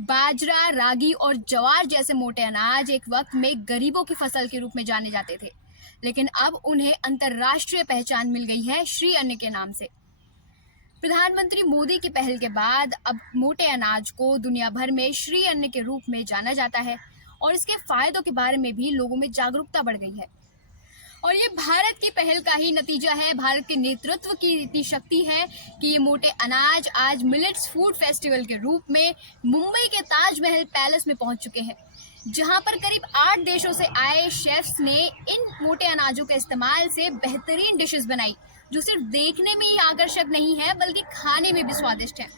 बाजरा, रागी और ज्वार जैसे मोटे अनाज एक वक्त में गरीबों की फसल के रूप में जाने जाते थे, लेकिन अब उन्हें अंतर्राष्ट्रीय पहचान मिल गई है श्री अन्न के नाम से। प्रधानमंत्री मोदी की पहल के बाद अब मोटे अनाज को दुनिया भर में श्री अन्न के रूप में जाना जाता है और इसके फायदों के बारे में भी लोगों में जागरूकता बढ़ गई है। और ये भारत की पहल का ही नतीजा है। भारत के नेतृत्व की इतनी शक्ति है कि ये मोटे अनाज आज मिलेट्स फूड फेस्टिवल के रूप में मुंबई के ताजमहल पैलेस में पहुंच चुके हैं, जहां पर करीब 8 देशों से आए शेफ्स ने इन मोटे अनाजों के इस्तेमाल से बेहतरीन डिशेस बनाई, जो सिर्फ देखने में ही आकर्षक नहीं है बल्कि खाने में भी स्वादिष्ट है।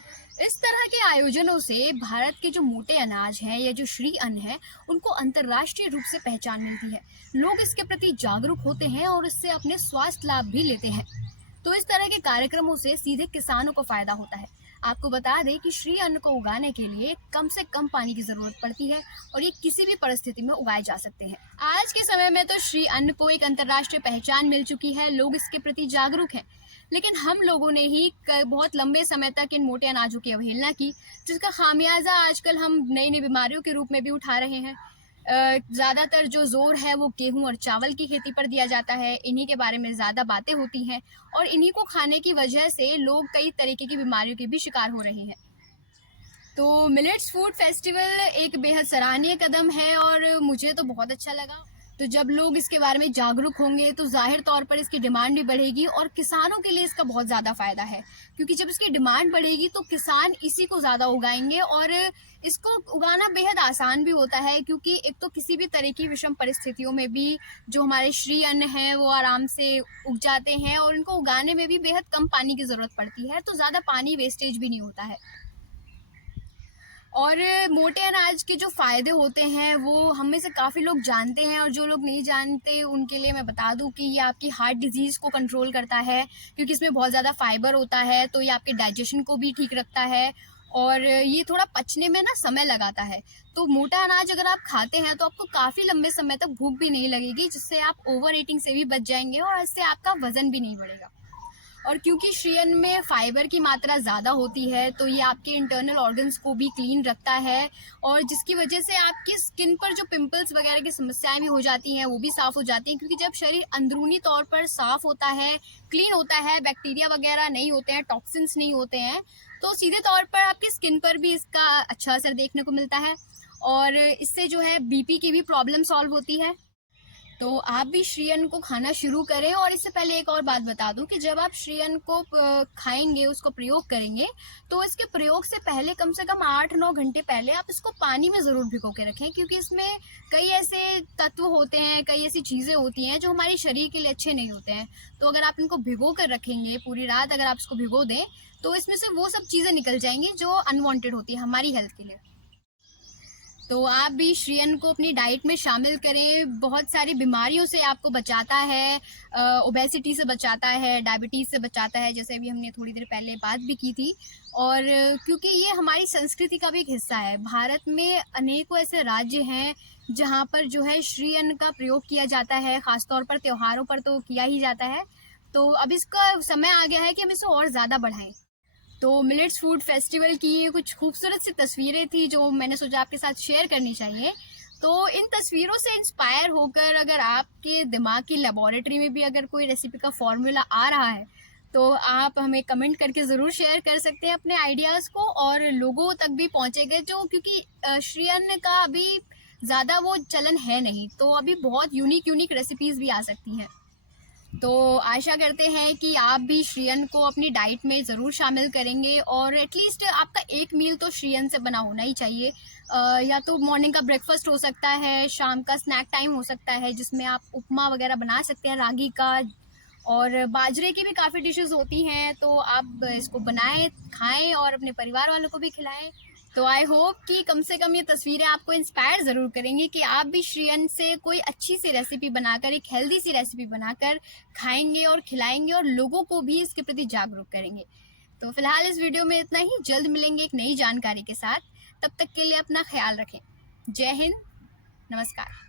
इस तरह के आयोजनों से भारत के जो मोटे अनाज हैं या जो श्री अन्न है, उनको अंतर्राष्ट्रीय रूप से पहचान मिलती है। लोग इसके प्रति जागरूक होते हैं और इससे अपने स्वास्थ्य लाभ भी लेते हैं। तो इस तरह के कार्यक्रमों से सीधे किसानों को फायदा होता है। आपको बता दें कि श्री अन्न को उगाने के लिए कम से कम पानी की जरूरत पड़ती है और ये किसी भी परिस्थिति में उगाए जा सकते हैं। आज के समय में तो श्री अन्न को एक अंतर्राष्ट्रीय पहचान मिल चुकी है, लोग इसके प्रति जागरूक हैं, लेकिन हम लोगों ने ही बहुत लंबे समय तक इन मोटे अनाजों की अवहेलना की, जिसका खामियाजा आजकल हम नई नई बीमारियों के रूप में भी उठा रहे हैं। ज़्यादातर जो जोर है वो गेहूं और चावल की खेती पर दिया जाता है। इन्हीं के बारे में ज़्यादा बातें होती हैं और इन्हीं को खाने की वजह से लोग कई तरीके की बीमारियों के भी शिकार हो रहे हैं। तो मिलेट्स फूड फेस्टिवल एक बेहद सराहनीय कदम है और मुझे तो बहुत अच्छा लगा। तो जब लोग इसके बारे में जागरूक होंगे तो जाहिर तौर पर इसकी डिमांड भी बढ़ेगी और किसानों के लिए इसका बहुत ज़्यादा फायदा है, क्योंकि जब इसकी डिमांड बढ़ेगी तो किसान इसी को ज़्यादा उगाएंगे और इसको उगाना बेहद आसान भी होता है, क्योंकि एक तो किसी भी तरह की विषम परिस्थितियों में भी जो हमारे श्री अन्न हैं वो आराम से उग जाते हैं और इनको उगाने में भी बेहद कम पानी की ज़रूरत पड़ती है, तो ज़्यादा पानी वेस्टेज भी नहीं होता है। और मोटे अनाज के जो फ़ायदे होते हैं वो हम में से काफ़ी लोग जानते हैं, और जो लोग नहीं जानते उनके लिए मैं बता दूं कि ये आपकी हार्ट डिजीज़ को कंट्रोल करता है, क्योंकि इसमें बहुत ज़्यादा फाइबर होता है, तो ये आपके डाइजेशन को भी ठीक रखता है और ये थोड़ा पचने में ना समय लगाता है। तो मोटा अनाज अगर आप खाते हैं तो आपको काफ़ी लंबे समय तक भूख भी नहीं लगेगी, जिससे आप ओवर ईटिंग से भी बच जाएंगे और इससे आपका वज़न भी नहीं बढ़ेगा। और क्योंकि श्री अन्न में फाइबर की मात्रा ज़्यादा होती है तो ये आपके इंटरनल ऑर्गन्स को भी क्लीन रखता है, और जिसकी वजह से आपकी स्किन पर जो पिंपल्स वगैरह की समस्याएं भी हो जाती हैं वो भी साफ़ हो जाती हैं, क्योंकि जब शरीर अंदरूनी तौर पर साफ़ होता है, क्लीन होता है, बैक्टीरिया वगैरह नहीं होते हैं, टॉक्सिन्स नहीं होते हैं, तो सीधे तौर पर आपकी स्किन पर भी इसका अच्छा असर देखने को मिलता है और इससे जो है बीपी की भी प्रॉब्लम सॉल्व होती है। तो आप भी श्री अन्न को खाना शुरू करें। और इससे पहले एक और बात बता दूं कि जब आप श्री अन्न को खाएंगे, उसको प्रयोग करेंगे, तो इसके प्रयोग से पहले कम से कम 8-9 घंटे पहले आप इसको पानी में ज़रूर भिगो के रखें, क्योंकि इसमें कई ऐसे तत्व होते हैं, कई ऐसी चीज़ें होती हैं जो हमारे शरीर के लिए अच्छे नहीं होते हैं। तो अगर आप इनको भिगो कर रखेंगे, पूरी रात अगर आप इसको भिगो दें, तो इसमें से वो सब चीज़ें निकल जाएंगी जो अनवांटेड होती है हमारी हेल्थ के लिए। तो आप भी श्री अन्न को अपनी डाइट में शामिल करें। बहुत सारी बीमारियों से आपको बचाता है, ओबेसिटी से बचाता है, डायबिटीज़ से बचाता है, जैसे अभी हमने थोड़ी देर पहले बात भी की थी। और क्योंकि ये हमारी संस्कृति का भी एक हिस्सा है। भारत में अनेकों ऐसे राज्य हैं जहाँ पर जो है श्री अन्न का प्रयोग किया जाता है, ख़ासतौर पर त्योहारों पर तो किया ही जाता है। तो अब इसका समय आ गया है कि हम इसे और ज़्यादा बढ़ाएं। तो मिलेट्स फूड फेस्टिवल की ये कुछ खूबसूरत सी तस्वीरें थी जो मैंने सोचा आपके साथ शेयर करनी चाहिए। तो इन तस्वीरों से इंस्पायर होकर अगर आपके दिमाग की लेबोरेटरी में भी अगर कोई रेसिपी का फॉर्मूला आ रहा है, तो आप हमें कमेंट करके ज़रूर शेयर कर सकते हैं अपने आइडियाज़ को, और लोगों तक भी पहुंचेगा, जो क्योंकि श्री अन्न का अभी ज़्यादा वो चलन है नहीं, तो अभी बहुत यूनिक रेसिपीज़ भी आ सकती हैं। तो आशा करते हैं कि आप भी श्री अन्न को अपनी डाइट में ज़रूर शामिल करेंगे, और एटलीस्ट आपका एक मील तो श्री अन्न से बना होना ही चाहिए। या तो मॉर्निंग का ब्रेकफास्ट हो सकता है, शाम का स्नैक टाइम हो सकता है, जिसमें आप उपमा वगैरह बना सकते हैं रागी का, और बाजरे की भी काफ़ी डिशेस होती हैं, तो आप इसको बनाएं, खाएं और अपने परिवार वालों को भी खिलाएं। तो आई होप कि कम से कम ये तस्वीरें आपको इंस्पायर ज़रूर करेंगी कि आप भी श्री अन्न से कोई अच्छी सी रेसिपी बनाकर, एक हेल्दी सी रेसिपी बनाकर खाएंगे और खिलाएंगे और लोगों को भी इसके प्रति जागरूक करेंगे। तो फिलहाल इस वीडियो में इतना ही। जल्द मिलेंगे एक नई जानकारी के साथ। तब तक के लिए अपना ख्याल रखें। जय हिंद, नमस्कार।